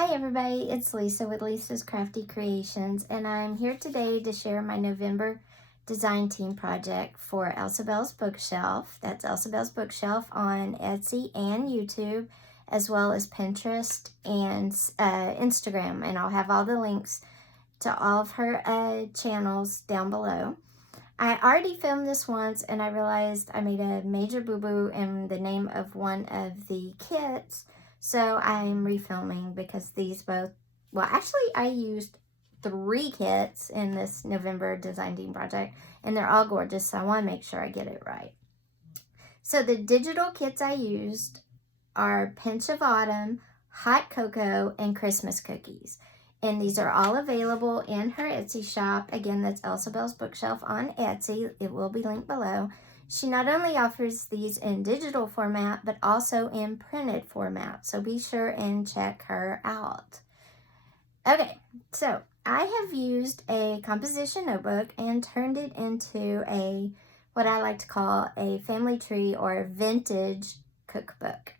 Hi everybody, it's Lisa with Lisa's Crafty Creations, and I'm here today to share my November design team project for Elsiebel's Bookshelf. That's Elsiebel's Bookshelf on Etsy and YouTube, as well as Pinterest and Instagram, and I'll have all the links to all of her channels down below. I already filmed this once and I realized I made a major boo-boo in the name of one of the kits. So I'm refilming because these both, well actually I used 3 kits in this November design team project and they're all gorgeous, so I want to make sure I get it right. So the digital kits I used are Pinch of Autumn, Hot Cocoa, and Christmas Cookies. And these are all available in her Etsy shop. Again, that's Elsiebel's Bookshelf on Etsy. It will be linked below. She not only offers these in digital format, but also in printed format. So be sure and check her out. Okay, so I have used a composition notebook and turned it into a, what I like to call a family tree or vintage cookbook.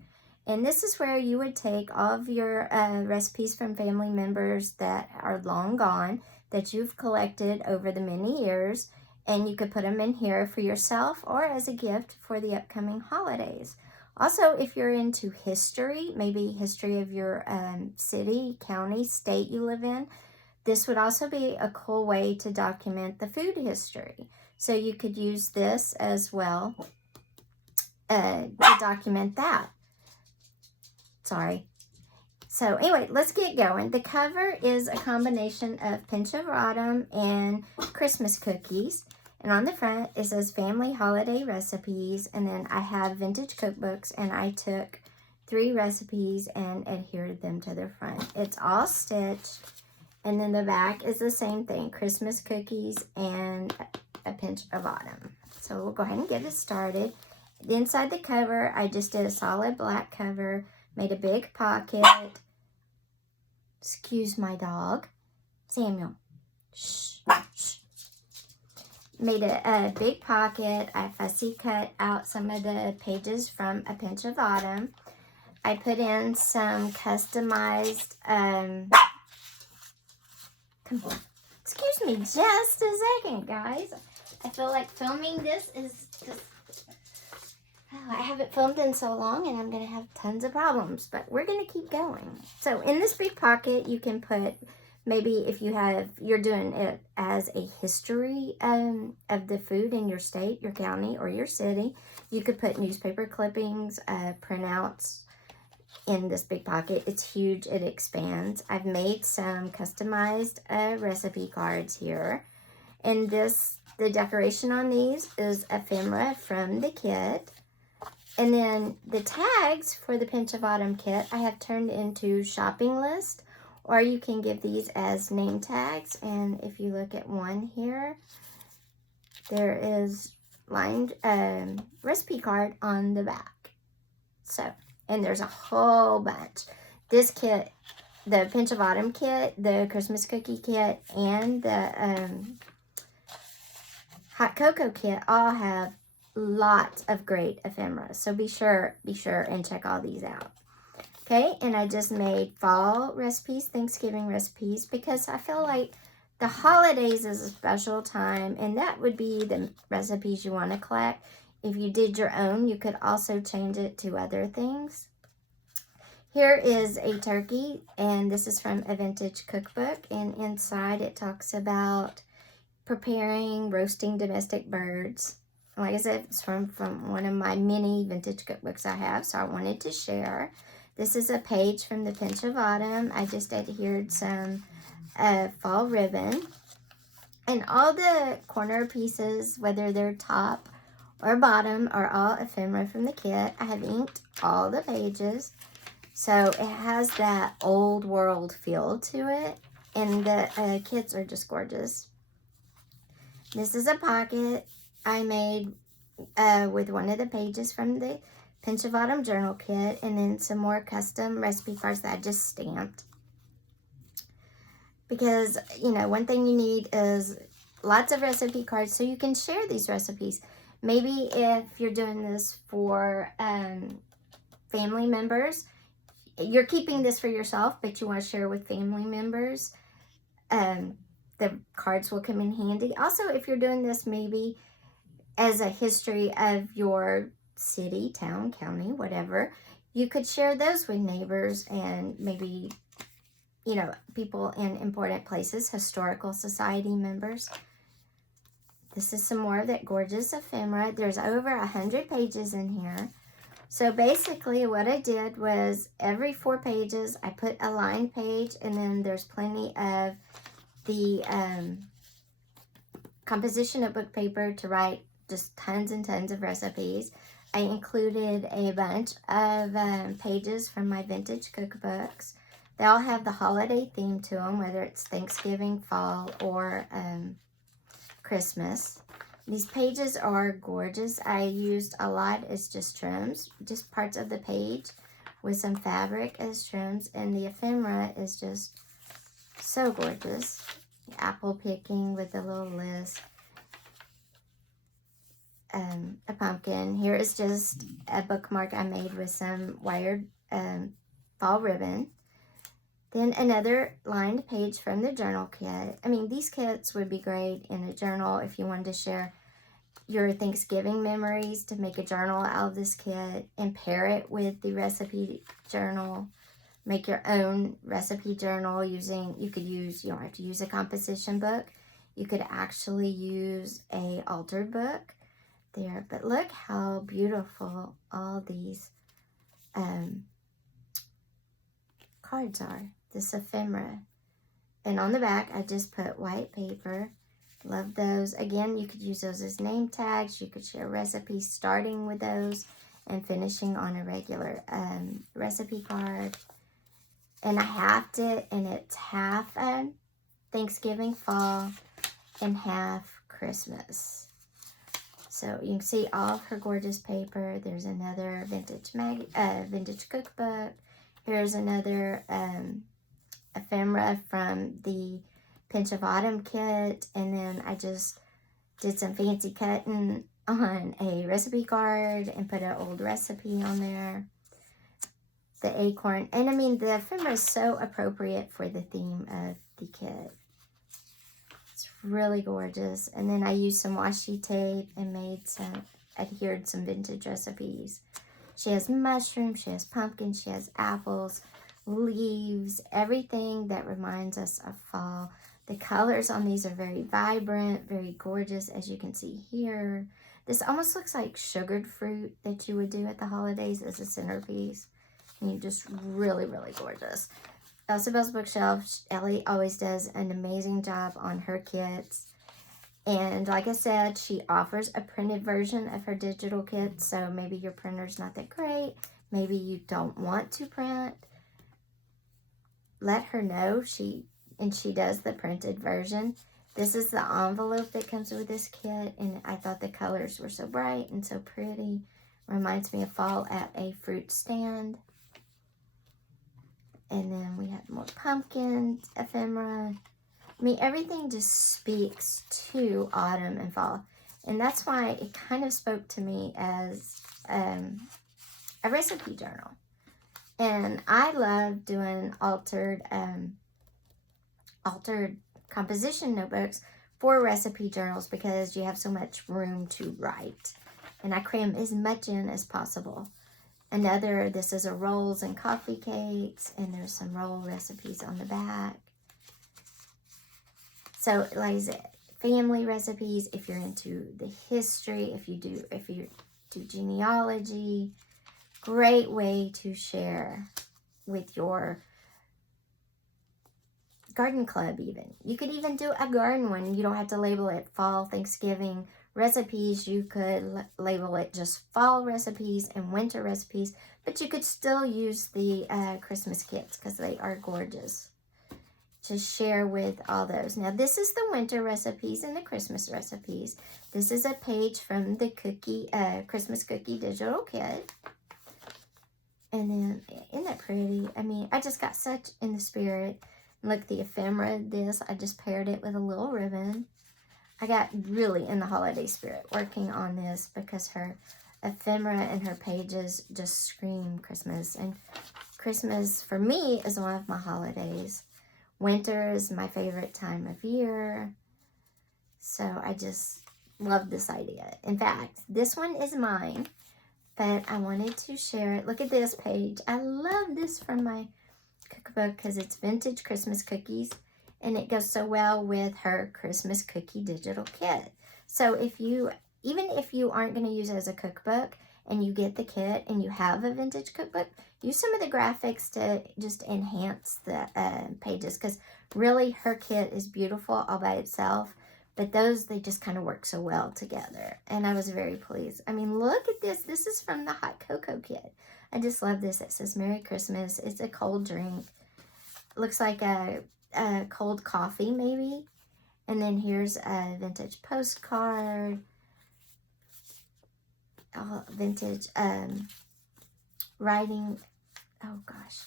And this is where you would take all of your recipes from family members that are long gone, that you've collected over the many years, and you could put them in here for yourself or as a gift for the upcoming holidays. Also, if you're into history, maybe history of your city, county, state you live in, this would also be a cool way to document the food history. So you could use this as well to document that. Sorry. So anyway, let's get going. The cover is a combination of Pinch of Autumn and Christmas Cookies. And on the front, it says Family Holiday Recipes. And then I have vintage cookbooks, and I took 3 recipes and adhered them to the front. It's all stitched. And then the back is the same thing, Christmas Cookies and a Pinch of Autumn. So we'll go ahead and get it started. Inside the cover, I just did a solid black cover. Made a big pocket. Excuse my dog. Samuel. Shh. Shh. Made a big pocket. I fussy cut out some of the pages from A Pinch of Autumn. I put in some customized, excuse me just a second, guys. I feel like filming this is just, I haven't filmed in so long and I'm going to have tons of problems, but we're going to keep going. So in this big pocket, you can put, maybe if you're doing it as a history of the food in your state, your county, or your city, you could put newspaper clippings, printouts in this big pocket. It's huge. It expands. I've made some customized recipe cards here. And the decoration on these is ephemera from the kit. And then the tags for the Pinch of Autumn kit I have turned into shopping list, or you can give these as name tags. And if you look at one here, there is lined recipe card on the back. So, and there's a whole bunch. This kit, the Pinch of Autumn kit, the Christmas Cookie kit, and the Hot Cocoa kit all have lots of great ephemera, so be sure and check all these out. Okay, and I just made fall recipes, Thanksgiving recipes, because I feel like the holidays is a special time, and that would be the recipes you want to collect. If you did your own, you could also change it to other things. Here is a turkey, and this is from a vintage cookbook, and inside it talks about preparing roasting domestic birds. Like I said, it's from one of my many vintage cookbooks I have, so I wanted to share. This is a page from the Pinch of Autumn. I just adhered some fall ribbon. And all the corner pieces, whether they're top or bottom, are all ephemera from the kit. I have inked all the pages, so it has that old world feel to it. And the kits are just gorgeous. This is a pocket I made with one of the pages from the Pinch of Autumn journal kit, and then some more custom recipe cards that I just stamped. Because, you know, one thing you need is lots of recipe cards so you can share these recipes. Maybe if you're doing this for family members, you're keeping this for yourself, but you want to share with family members, the cards will come in handy. Also, if you're doing this maybe as a history of your city, town, county, whatever, you could share those with neighbors and maybe, you know, people in important places, historical society members. This is some more of that gorgeous ephemera. There's over 100 pages in here. So basically what I did was every 4 pages, I put a lined page, and then there's plenty of the composition notebook paper to write just tons and tons of recipes. I included a bunch of pages from my vintage cookbooks. They all have the holiday theme to them, whether it's Thanksgiving, fall, or Christmas. These pages are gorgeous. I used a lot as just trims, just parts of the page with some fabric as trims, and the ephemera is just so gorgeous. Apple picking with a little list. A pumpkin. Here is just a bookmark I made with some wired fall ribbon. Then another lined page from the journal kit. I mean, these kits would be great in a journal if you wanted to share your Thanksgiving memories, to make a journal out of this kit and pair it with the recipe journal. Make your own recipe journal using, you don't have to use a composition book. You could actually use a altered book there. But look how beautiful all these cards are. This ephemera. And on the back, I just put white paper. Love those. Again, you could use those as name tags. You could share recipes starting with those and finishing on a regular recipe card. And I halved it, and it's half Thanksgiving, fall, and half Christmas. So you can see all of her gorgeous paper. There's another vintage cookbook. Here's another ephemera from the Pinch of Autumn kit, and then I just did some fancy cutting on a recipe card and put an old recipe on there. The acorn, and I mean the ephemera is so appropriate for the theme of the kit. It's really gorgeous. And then I used some washi tape and adhered some vintage recipes. She has mushrooms, she has pumpkins, she has apples, leaves, everything that reminds us of fall. The colors on these are very vibrant, very gorgeous, as you can see here. This almost looks like sugared fruit that you would do at the holidays as a centerpiece. And just really, really gorgeous. EllsiebelsBookshelf, Bookshelf, Ellie always does an amazing job on her kits. And like I said, she offers a printed version of her digital kit. So maybe your printer's not that great. Maybe you don't want to print. Let her know. She does the printed version. This is the envelope that comes with this kit, and I thought the colors were so bright and so pretty. Reminds me of fall at a fruit stand. And then we have more pumpkins, ephemera. I mean, everything just speaks to autumn and fall. And that's why it kind of spoke to me as a recipe journal. And I love doing altered composition notebooks for recipe journals because you have so much room to write. And I cram as much in as possible. This is a rolls and coffee cakes, and there's some roll recipes on the back. So like I said, family recipes, if you're into the history, if you do genealogy, great way to share with your garden club even. You could even do a garden one. You don't have to label it fall, Thanksgiving recipes. You could label it just fall recipes and winter recipes, but you could still use the Christmas kits because they are gorgeous to share with all those. Now this is the winter recipes and the Christmas recipes. This is a page from the Christmas cookie digital kit. And then, isn't that pretty? I mean, I just got such in the spirit. Look, the ephemera, I just paired it with a little ribbon. I got really in the holiday spirit working on this because her ephemera and her pages just scream Christmas. And Christmas, for me, is one of my holidays. Winter is my favorite time of year. So I just love this idea. In fact, this one is mine, but I wanted to share it. Look at this page. I love this from my cookbook because it's vintage Christmas cookies, and it goes so well with her Christmas cookie digital kit. So even if you aren't going to use it as a cookbook and you get the kit and you have a vintage cookbook, use some of the graphics to just enhance the pages, because really her kit is beautiful all by itself, but they just kind of work so well together, and I was very pleased. I mean, look at this. This is from the hot cocoa kit. I just love this. It says Merry Christmas. It's a cold drink. Looks like a cold coffee maybe. And then here's a vintage postcard. Oh, vintage writing. Oh gosh.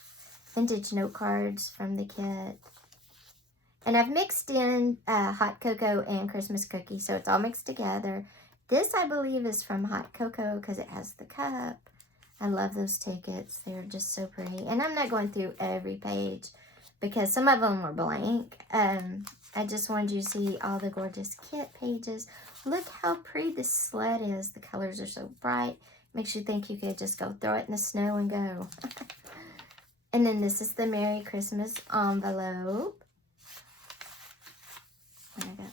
Vintage note cards from the kit. And I've mixed in hot cocoa and Christmas cookies, so it's all mixed together. This, I believe, is from hot cocoa because it has the cup. I love those tickets. They're just so pretty. And I'm not going through every page because some of them were blank. I just wanted you to see all the gorgeous kit pages. Look how pretty this sled is. The colors are so bright. Makes you think you could just go throw it in the snow and go. And then this is the Merry Christmas envelope. There we go.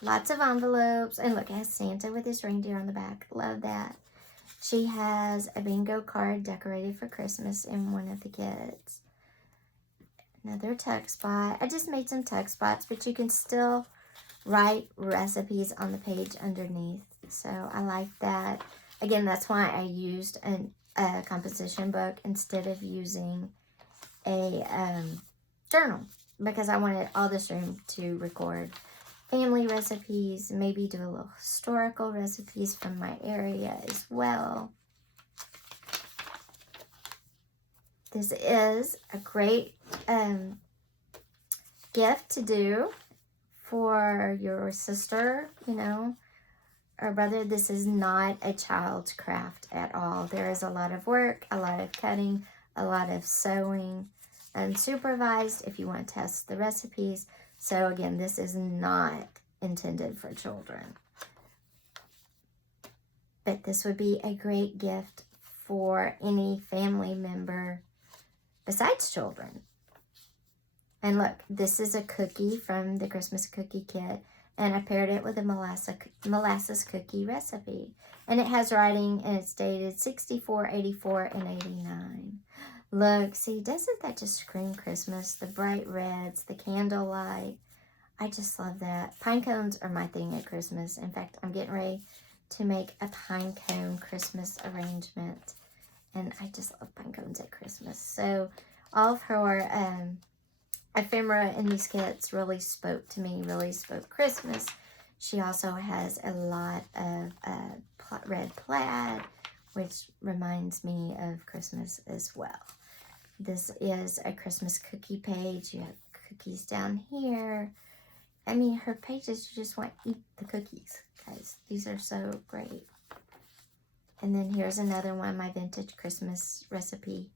Lots of envelopes. And look, it has Santa with his reindeer on the back. Love that. She has a bingo card decorated for Christmas in one of the kits. Another tuck spot. I just made some tuck spots, but you can still write recipes on the page underneath. So I like that. Again, that's why I used a composition book instead of using a journal, because I wanted all this room to record family recipes, maybe do a little historical recipes from my area as well. This is a great gift to do for your sister, you know, or brother. This is not a child's craft at all. There is a lot of work, a lot of cutting, a lot of sewing, unsupervised if you want to test the recipes. So again, this is not intended for children. But this would be a great gift for any family member besides children. And look, this is a cookie from the Christmas cookie kit, and I paired it with a molasses cookie recipe. And it has writing, and it's dated 64, 84, and 89. Look, see, doesn't that just scream Christmas? The bright reds, the candlelight. I just love that. Pine cones are my thing at Christmas. In fact, I'm getting ready to make a pine cone Christmas arrangement. And I just love pine cones at Christmas. So all of her ephemera in these kits really spoke to me, really spoke Christmas. She also has a lot of red plaid, which reminds me of Christmas as well. This is a Christmas cookie page. You have cookies down here. I mean, her pages, you just want to eat the cookies, guys. These are so great. And then here's another one of my vintage Christmas recipe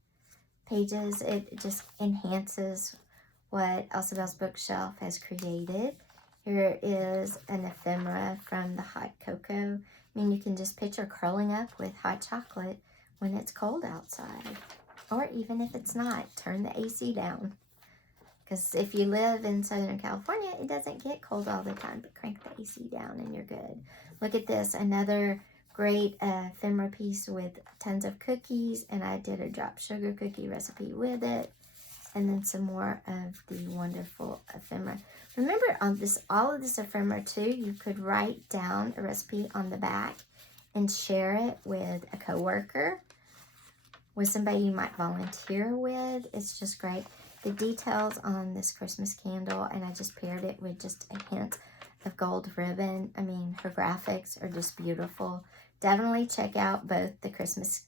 pages. It just enhances what Elsiebel's Bookshelf has created. Here is an ephemera from the hot cocoa. I mean, you can just picture curling up with hot chocolate when it's cold outside. Or even if it's not, turn the AC down. Because if you live in Southern California, it doesn't get cold all the time, but crank the AC down and you're good. Look at this, another great ephemera piece with tons of cookies, and I did a drop sugar cookie recipe with it. And then some more of the wonderful ephemera. Remember, on all of this ephemera too, you could write down a recipe on the back and share it with a coworker, with somebody you might volunteer with. It's just great. The details on this Christmas candle, and I just paired it with just a hint of gold ribbon. I mean, her graphics are just beautiful. Definitely check out both the Christmas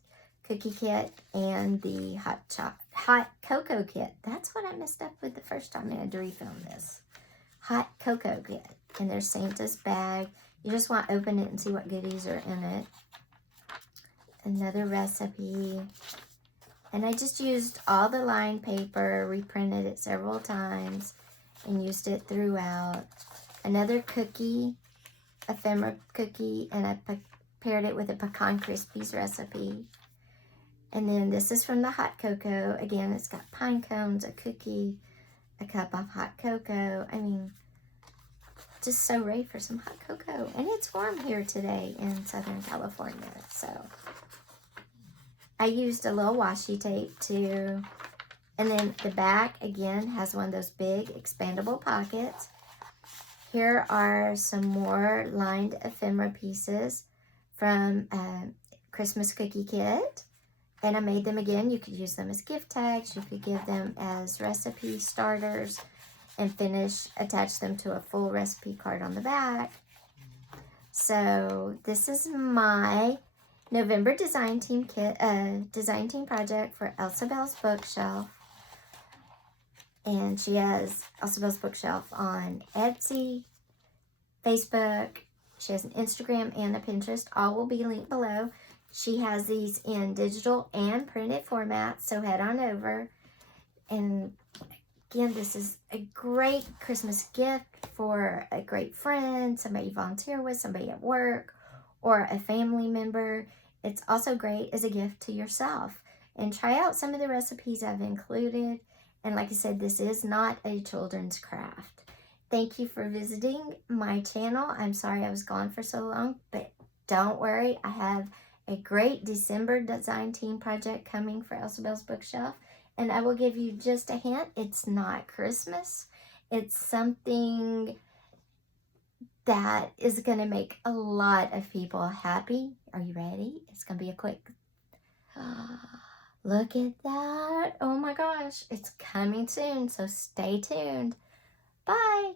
cookie kit and the hot cocoa kit. That's what I messed up with the first time I had to refilm this. Hot cocoa kit. And there's Santa's bag. You just want to open it and see what goodies are in it. Another recipe. And I just used all the lined paper, reprinted it several times, and used it throughout. Another cookie, ephemera cookie, and I paired it with a Pecan Krispies recipe. And then this is from the hot cocoa. Again, it's got pine cones, a cookie, a cup of hot cocoa. I mean, just so ready for some hot cocoa. And it's warm here today in Southern California. So I used a little washi tape too. And then the back, again, has one of those big expandable pockets. Here are some more lined ephemera pieces from Christmas Cookie Kit. And I made them again. You could use them as gift tags. You could give them as recipe starters and attach them to a full recipe card on the back. So this is my November design team project for Elsiebel's Bookshelf. And she has Elsiebel's Bookshelf on Etsy, Facebook. She has an Instagram and a Pinterest. All will be linked below. She has these in digital and printed formats, so head on over. And again, this is a great Christmas gift for a great friend, somebody you volunteer with, somebody at work, or a family member. It's also great as a gift to yourself. And try out some of the recipes I've included. And like I said, this is not a children's craft. Thank you for visiting my channel. I'm sorry I was gone for so long, but don't worry. I have a great December design team project coming for Elsiebel's Bookshelf. And I will give you just a hint. It's not Christmas. It's something that is going to make a lot of people happy. Are you ready? It's going to be a quick... Look at that. Oh my gosh. It's coming soon, so stay tuned. Bye.